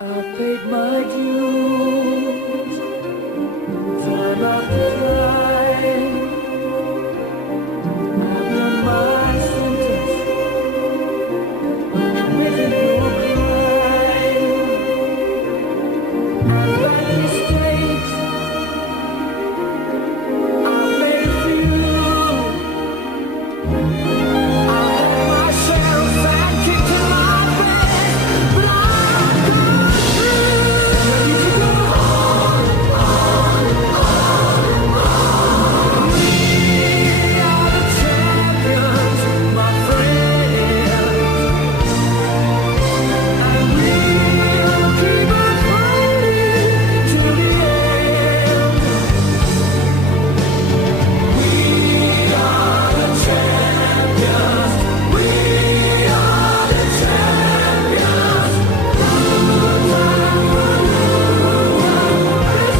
I paid my dues, time after time. I've learned my sentence, committed no crime. I've had mistakes, I've made few. I've had my share of sand kicked in my face, but I've gone through. To go champions, my friends, and we'll keep on fighting till the end. We are the champions. We are the champions.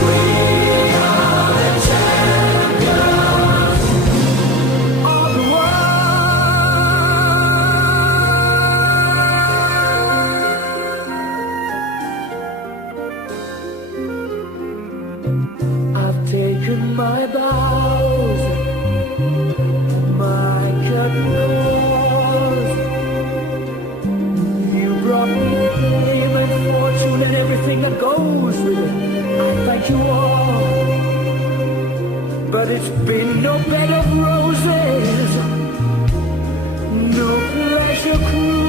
We are the champions of the world. I've taken my bows, my curtain calls. You brought me fame and fortune and everything that goes with it. I thank you all, but it's been no bed of roses, no pleasure cruise.